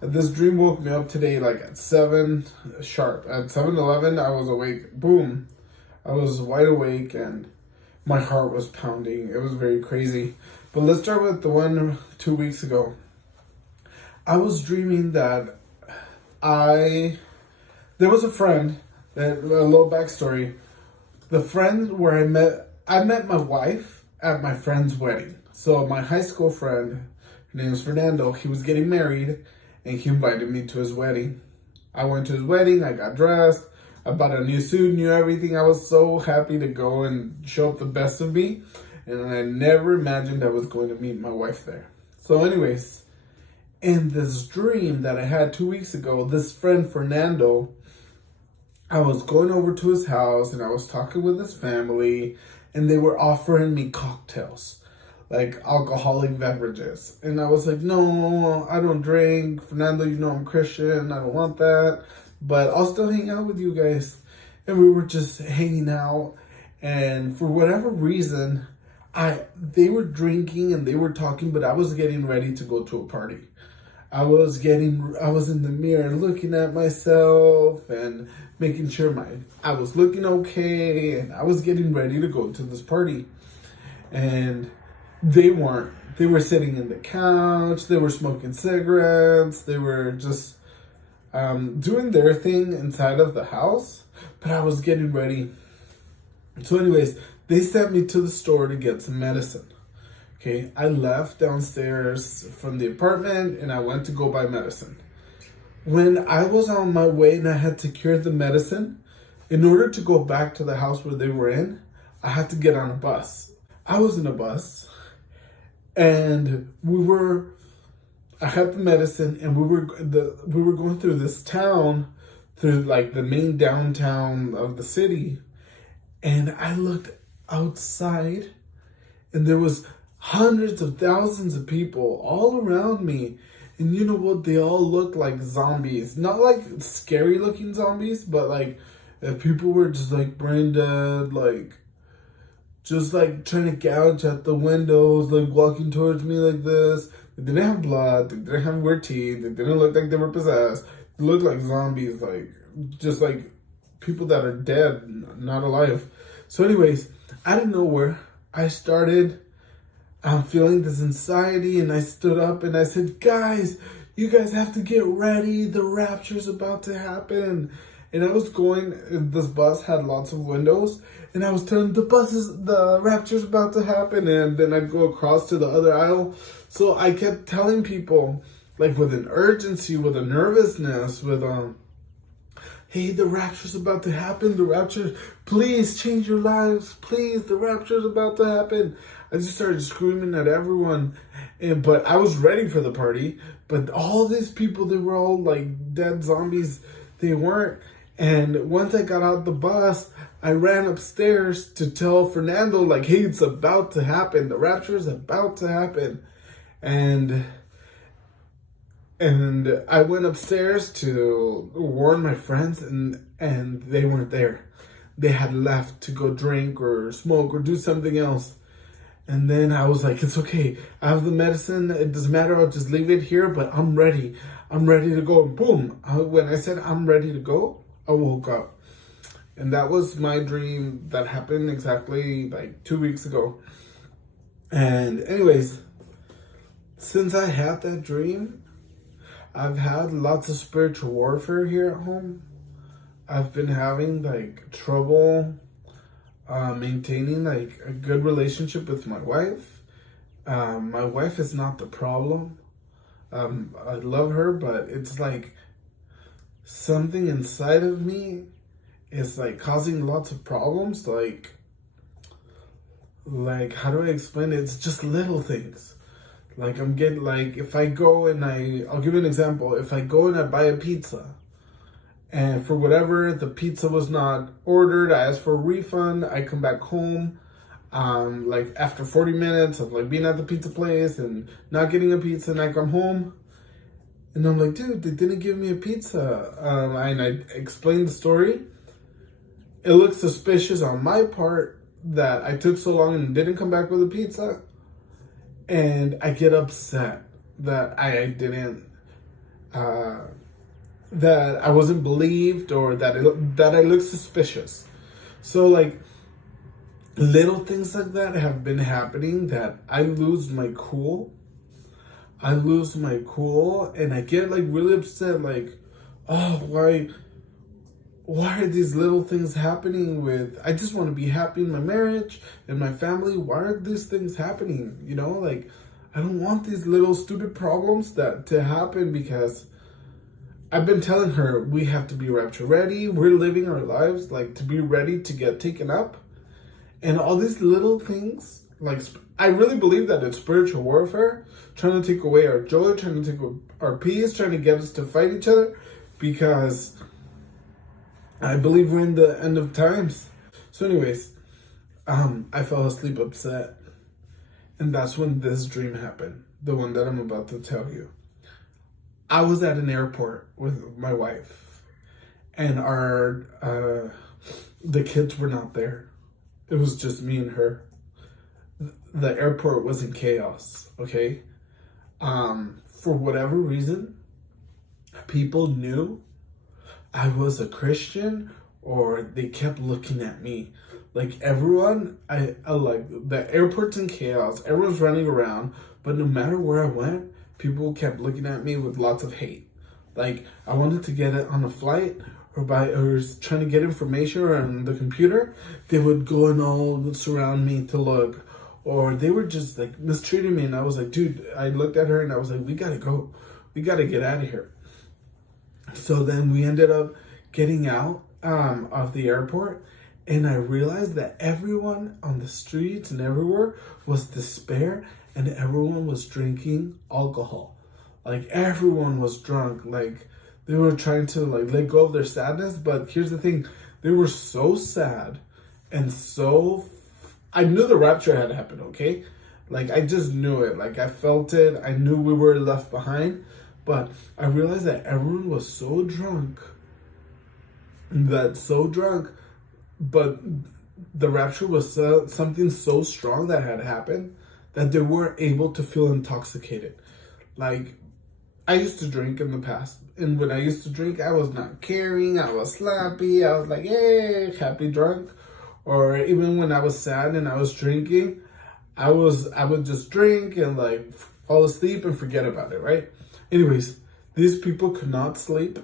This dream woke me up today like at 7 sharp. At 7:11, I was awake. Boom. I was wide awake and my heart was pounding. It was very crazy. But let's start with the one 2 weeks ago. I was dreaming that there was a friend, a little backstory. The friend where I met my wife at my friend's wedding. So my high school friend, her name is Fernando, he was getting married and he invited me to his wedding. I went to his wedding, I got dressed, I bought a new suit, knew everything. I was so happy to go and show up the best of me. And I never imagined I was going to meet my wife there. So anyways, in this dream that I had 2 weeks ago, this friend Fernando, I was going over to his house and I was talking with his family and they were offering me cocktails, like alcoholic beverages. And I was like, no, I don't drink. Fernando, you know I'm Christian. I don't want that. But I'll still hang out with you guys. And we were just hanging out. And for whatever reason, they were drinking and they were talking, but I was getting ready to go to a party. I was in the mirror looking at myself and making sure I was looking okay, and I was getting ready to go to this party. And they weren't. They were sitting in the couch, they were smoking cigarettes, they were just doing their thing inside of the house, but I was getting ready. So anyways, they sent me to the store to get some medicine. Okay, I left downstairs from the apartment and I went to go buy medicine. When I was on my way and I had secured the medicine, in order to go back to the house where they were in, I had to get on a bus. I was in a bus and I had the medicine and we were going through this town, through like the main downtown of the city. And I looked outside and there was hundreds of thousands of people all around me. And you know what? They all looked like zombies. Not like scary looking zombies, but like people were just like brain dead, like just like trying to gouge at the windows, like walking towards me like this. They didn't have blood, they didn't have weird teeth, they didn't look like they were possessed. They looked like zombies, like just like people that are dead, not alive. So anyways, out of nowhere, I started feeling this anxiety and I stood up and I said, guys, you guys have to get ready. The rapture's about to happen. And I was going, this bus had lots of windows and I was telling the rapture's about to happen. And then I'd go across to the other aisle. So I kept telling people, like with an urgency, with a nervousness, with hey, the rapture's about to happen. The rapture, please change your lives. Please, the rapture's about to happen. I just started screaming at everyone. But I was ready for the party. But all these people, they were all like dead zombies. They weren't. And once I got out the bus, I ran upstairs to tell Fernando, like, hey, it's about to happen. The rapture is about to happen. And I went upstairs to warn my friends, and they weren't there. They had left to go drink or smoke or do something else. And then I was like, it's okay. I have the medicine. It doesn't matter. I'll just leave it here, but I'm ready. I'm ready to go. And boom. When I said I'm ready to go, I woke up. And that was my dream that happened exactly like 2 weeks ago. And anyways, since I had that dream, I've had lots of spiritual warfare here at home. I've been having like trouble maintaining like a good relationship with my wife. My wife is not the problem. I love her, but it's like something inside of me is like causing lots of problems. Like how do I explain it? It's just little things. Like I'm getting like, if I go and I'll give you an example. If I go and I buy a pizza and for whatever, the pizza was not ordered, I ask for a refund, I come back home, like after 40 minutes of like being at the pizza place and not getting a pizza, and I come home and I'm like, dude, they didn't give me a pizza. And I explained the story. It looks suspicious on my part that I took so long and didn't come back with a pizza. And I get upset that I didn't that I wasn't believed, or that I looked suspicious. So like little things like that have been happening, that I lose my cool. And I get like really upset, like, oh, why are these little things happening with, I just want to be happy in my marriage and my family. Why are these things happening? You know, like, I don't want these little stupid problems to happen, because I've been telling her we have to be rapture ready. We're living our lives like to be ready to get taken up. And all these little things, like, I really believe that it's spiritual warfare, trying to take away our joy, trying to take our peace, trying to get us to fight each other, because I believe we're in the end of times. So anyways, I fell asleep upset. And that's when this dream happened, the one that I'm about to tell you. I was at an airport with my wife, and the kids were not there. It was just me and her. The airport was in chaos, okay? For whatever reason, people knew I was a Christian, or they kept looking at me. Like everyone, I like, the airport's in chaos, everyone's running around, but no matter where I went, people kept looking at me with lots of hate. Like, I wanted to get it on a flight, or trying to get information on the computer, they would go and all surround me to look. Or they were just like mistreating me, and I was like, dude, I looked at her and I was like, we gotta go. We gotta get out of here. So then we ended up getting out of the airport, and I realized that everyone on the streets and everywhere was despair, and everyone was drinking alcohol. Like, everyone was drunk. Like, they were trying to like let go of their sadness. But here's the thing, they were so sad and I knew the rapture had happened, okay? Like, I just knew it. Like, I felt it. I knew we were left behind. But I realized that everyone was so drunk. But the rapture was something so strong that had happened that they weren't able to feel intoxicated. Like, I used to drink in the past. And when I used to drink, I was not caring. I was slappy. I was like, hey, happy drunk. Or even when I was sad and I was drinking, I would just drink and like fall asleep and forget about it, right? Anyways, these people could not sleep.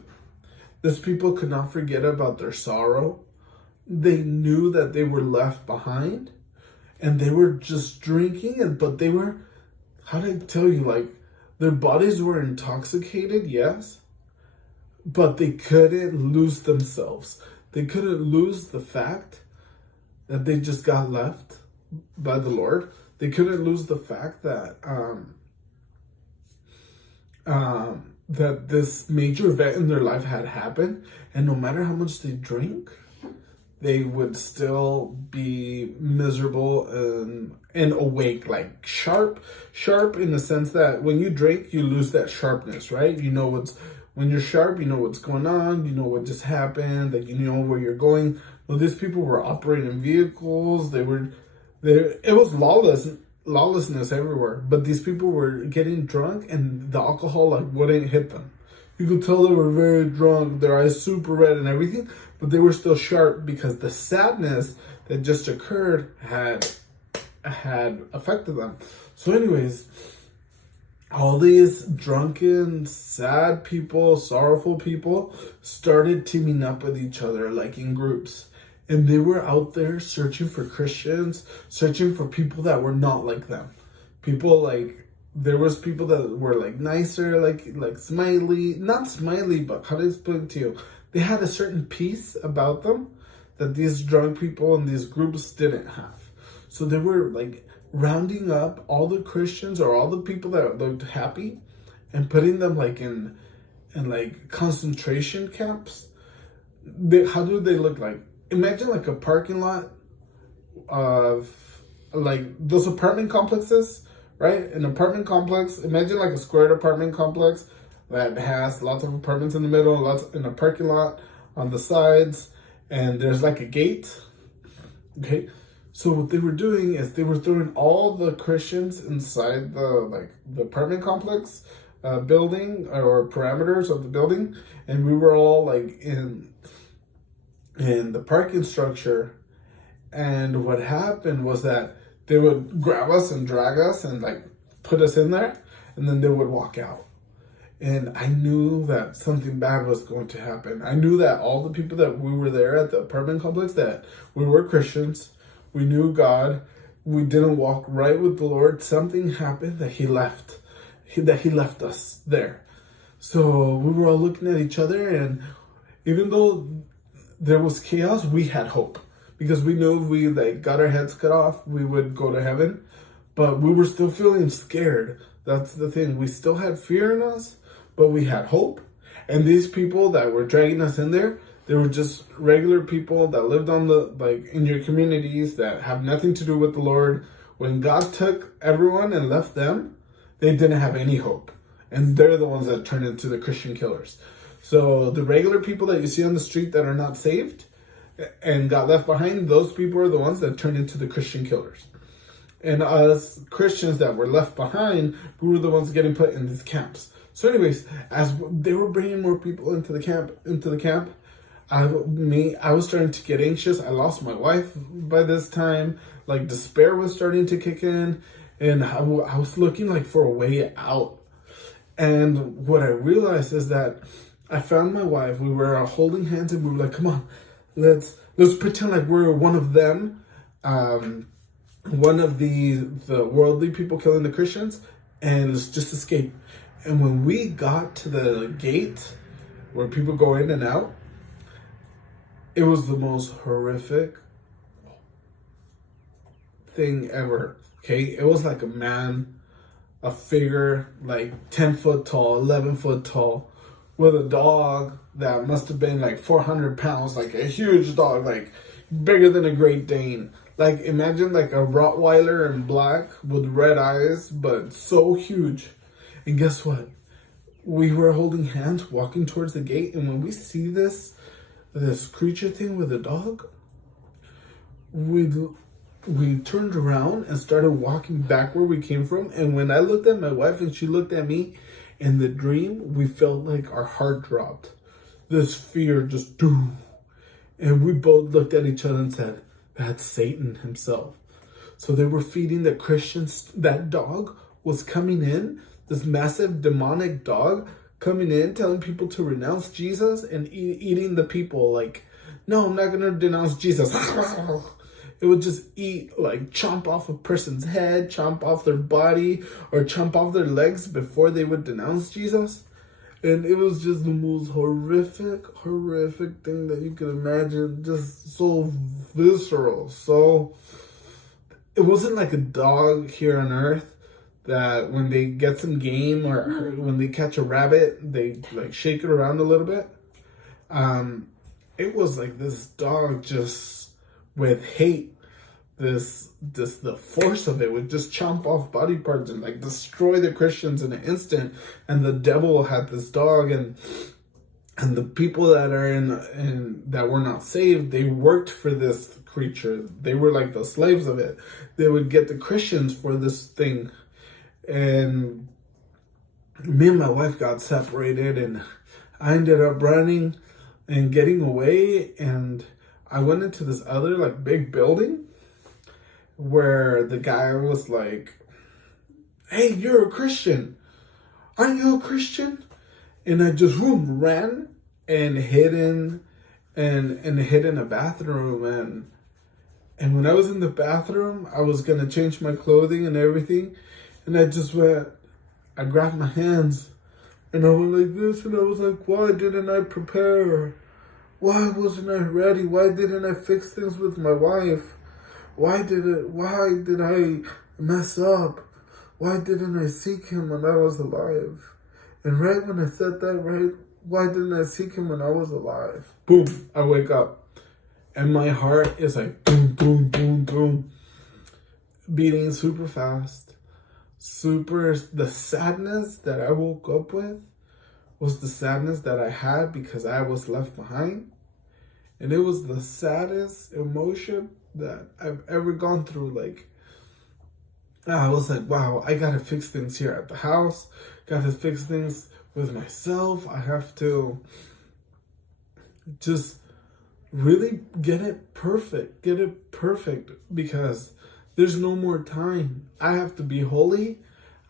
These people could not forget about their sorrow. They knew that they were left behind, and they were just drinking, but they were, how do I tell you, like, their bodies were intoxicated, yes, but they couldn't lose themselves. They couldn't lose the fact that they just got left by the Lord. They couldn't lose the fact that that this major event in their life had happened, and no matter how much they drink, they would still be miserable and awake, like sharp in the sense that when you drink, you lose that sharpness, right? You know when you're sharp, you know what's going on, you know what just happened, like you know where you're going. Well, these people were operating vehicles. It was lawlessness everywhere. But these people were getting drunk, and the alcohol like wouldn't hit them. You could tell they were very drunk, their eyes super red and everything, but they were still sharp because the sadness that just occurred had affected them. So anyways, all these drunken, sad people, sorrowful people started teaming up with each other, like in groups. And they were out there searching for Christians, searching for people that were not like them. People like, there was people that were like nicer, like smiley, not smiley, but how do I explain it to you? They had a certain peace about them that these drunk people and these groups didn't have. So they were like rounding up all the Christians or all the people that looked happy and putting them like in like concentration camps. How do they look like? Imagine like a parking lot of like those apartment complexes, right? An apartment complex. Imagine like a squared apartment complex that has lots of apartments in the middle, lots in a parking lot on the sides, and there's like a gate. Okay, so what they were doing is they were throwing all the Christians inside the apartment complex building or parameters of the building, and we were all like in the parking structure. And what happened was that they would grab us and drag us and like put us in there, and then they would walk out. And I knew that something bad was going to happen. I knew that all the people that we were there at the apartment complex, that we were Christians, we knew God, we didn't walk right with the Lord. Something happened that He left, that He left us there. So we were all looking at each other, and even though there was chaos, we had hope, because we knew if we like got our heads cut off, we would go to heaven. But we were still feeling scared. That's the thing. We still had fear in us, but we had hope. And these people that were dragging us in there, they were just regular people that lived on the, like, in your communities that have nothing to do with the Lord. When God took everyone and left them, they didn't have any hope. And they're the ones that turned into the Christian killers. So the regular people that you see on the street that are not saved and got left behind, those people are the ones that turned into the Christian killers. And us Christians that were left behind, we were the ones getting put in these camps. So anyways, as they were bringing more people into the camp, I was starting to get anxious. I lost my wife by this time. Like, despair was starting to kick in, and I was looking like for a way out. And what I realized is that I found my wife. We were holding hands, and we were like, "Come on, let's pretend like we're one of them, one of the worldly people killing the Christians, and let's just escape." And when we got to the gate where people go in and out, it was the most horrific thing ever. Okay, it was like a man, a figure like 10 foot tall, 11 foot tall, with a dog that must have been like 400 pounds, like a huge dog, like bigger than a Great Dane. Like, imagine like a Rottweiler in black with red eyes, but so huge. And guess what? We were holding hands, walking towards the gate, and when we see this creature thing with a dog, we turned around and started walking back where we came from. And when I looked at my wife and she looked at me, in the dream, we felt like our heart dropped. This fear just, boom. And we both looked at each other and said, "That's Satan himself." So they were feeding the Christians. That dog was coming in, this massive demonic dog coming in, telling people to renounce Jesus and eating the people. Like, "No, I'm not going to denounce Jesus." It would just eat, like, chomp off a person's head, chomp off their body, or chomp off their legs before they would denounce Jesus. And it was just the most horrific thing that you could imagine. Just so visceral. So it wasn't like a dog here on earth that when they get some game or when they catch a rabbit, they like shake it around a little bit. It was like this dog just with hate. The force of it would just chomp off body parts and like destroy the Christians in an instant. And the devil had this dog, and the people that are in that were not saved, they worked for this creature. They were like the slaves of it. They would get the Christians for this thing. And me and my wife got separated, and I ended up running and getting away. And I went into this other like big building where the guy was like, "Hey, you're a Christian. Aren't you a Christian?" And I just ran and hid in a bathroom. And when I was in the bathroom, I was gonna change my clothing and everything. And I grabbed my hands and I went like this, and I was like, "Why didn't I prepare? Why wasn't I ready? Why didn't I fix things with my wife? Why did I mess up? Why didn't I seek Him when I was alive?" And right when I said that, why didn't I seek Him when I was alive? Boom, I wake up. And my heart is like boom, boom, boom, boom. Beating super fast. The sadness that I woke up with was the sadness that I had because I was left behind. And it was the saddest emotion that I've ever gone through. Like, I was like, wow, I gotta fix things here at the house, got to fix things with myself. I have to just really get it perfect. Because there's no more time. I have to be holy.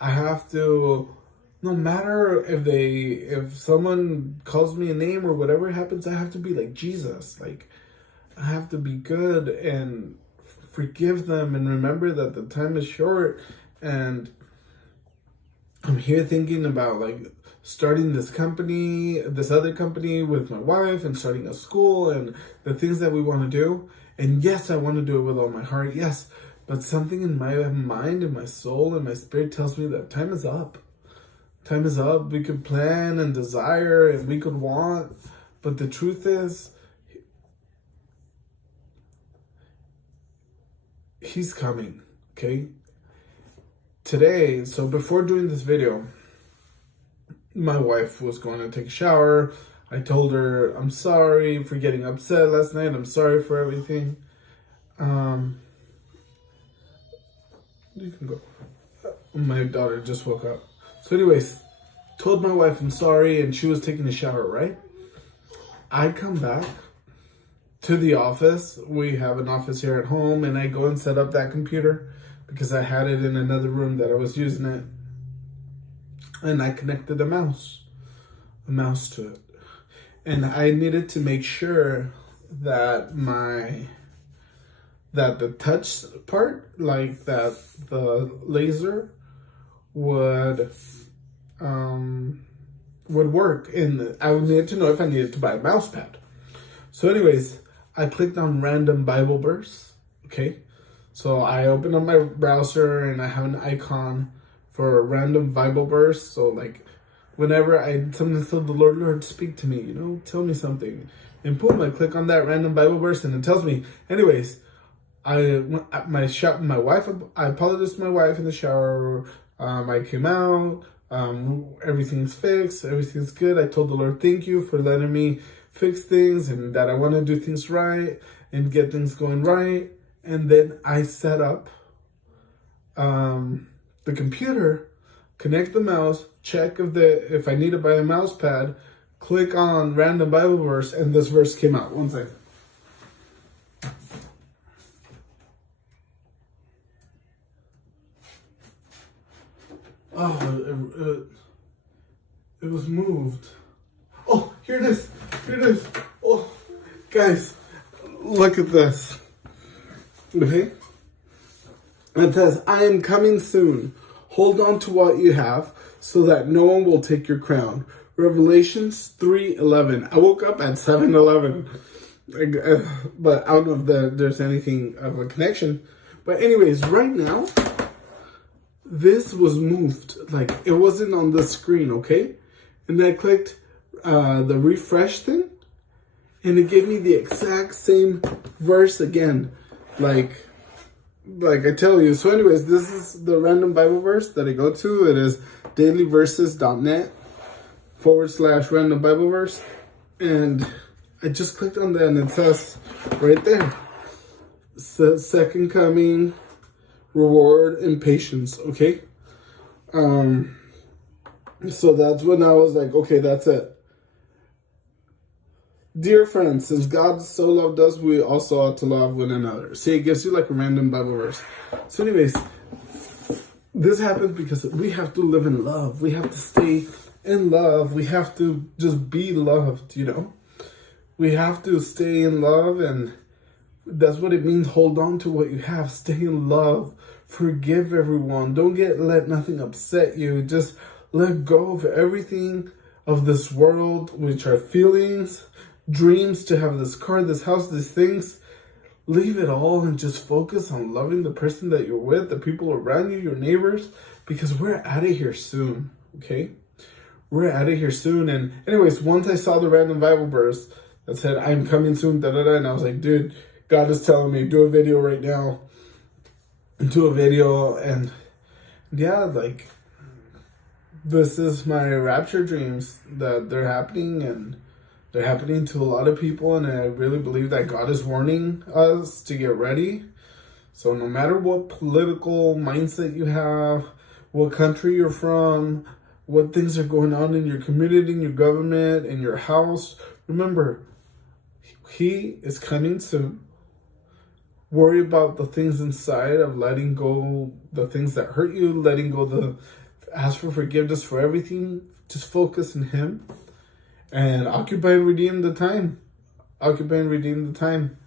I have to, no matter if someone calls me a name or whatever happens, I have to be like Jesus. Like, I have to be good and forgive them and remember that the time is short. And I'm here thinking about like starting this other company with my wife, and starting a school and the things that we want to do. And yes, I want to do it with all my heart. Yes. But something in my mind and my soul and my spirit tells me that time is up. Time is up. We could plan and desire and we could want. But the truth is, he's coming, okay? Today, so before doing this video, my wife was going to take a shower. I told her, I'm sorry for getting upset last night. I'm sorry for everything. You can go. My daughter just woke up. So anyways, told my wife I'm sorry, and she was taking a shower, right? I come back to the office. We have an office here at home, and I go and set up that computer because I had it in another room that I was using it. And I connected a mouse to it. And I needed to make sure that the touch part, like that the laser would work. And I would need to know if I needed to buy a mouse pad. So anyways, I clicked on random Bible verse. Okay. So I open up my browser and I have an icon for a random Bible verse. So like whenever something told the Lord, speak to me, tell me something. And boom, I click on that random Bible verse and it tells me. Anyways, I apologized to my wife in the shower. I came out. Everything's fixed. Everything's good. I told the Lord, thank you for letting me fix things, and that I want to do things right and get things going right. And then I set up the computer, connect the mouse, check if I need to buy a mouse pad, click on random Bible verse, and this verse came out. One second. Oh, it was moved. Oh, here it is. Oh, guys, look at this. Okay? It says, I am coming soon. Hold on to what you have so that no one will take your crown. Revelations 3:11. I woke up at 7:11. But I don't know if there's anything of a connection. But anyways, right now, this was moved. Like, it wasn't on the screen, okay? And I clicked the refresh thing, and it gave me the exact same verse again. Like I tell you. So anyways, this is the random Bible verse that I go to. It is dailyverses.net/random Bible verse. And I just clicked on that, and it says right there, second coming, reward and patience. Okay. So that's when I was like, okay, that's it. Dear friends, since God so loved us, we also ought to love one another. See, it gives you like a random Bible verse. So anyways, this happens because we have to live in love. We have to stay in love. We have to just be loved, We have to stay in love, and that's what it means. Hold on to what you have. Stay in love. Forgive everyone. Don't let nothing upset you. Just let go of everything of this world, which are feelings, dreams to have this car, this house, these things. Leave it all and just focus on loving the person that you're with, the people around you, your neighbors, because we're out of here soon, okay? We're out of here soon. And anyways, once I saw the random Bible verse that said, I'm coming soon, and I was like, dude, God is telling me, do a video right now. Do a video, and yeah, like, this is my rapture dreams that they're happening, and they're happening to a lot of people, and I really believe that God is warning us to get ready. So no matter what political mindset you have, what country you're from, what things are going on in your community, in your government, in your house. Remember, he is coming soon. Worry about the things inside of letting go the things that hurt you, letting go ask for forgiveness for everything. Just focus on him and occupy and redeem the time. Occupy and redeem the time.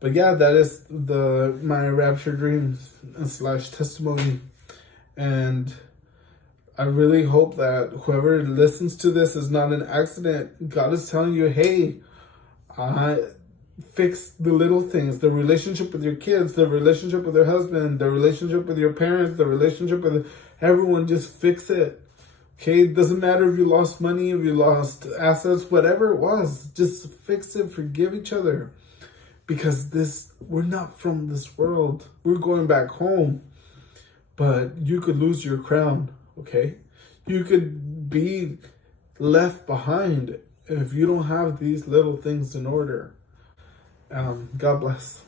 But yeah, that is my rapture dreams / testimony. And I really hope that whoever listens to this is not an accident. God is telling you, hey, fix the little things, the relationship with your kids, the relationship with your husband, the relationship with your parents, the relationship with everyone. Just fix it. Okay, it doesn't matter if you lost money, if you lost assets, whatever it was, just fix it, forgive each other. Because we're not from this world. We're going back home. But you could lose your crown, okay? You could be left behind if you don't have these little things in order. God bless.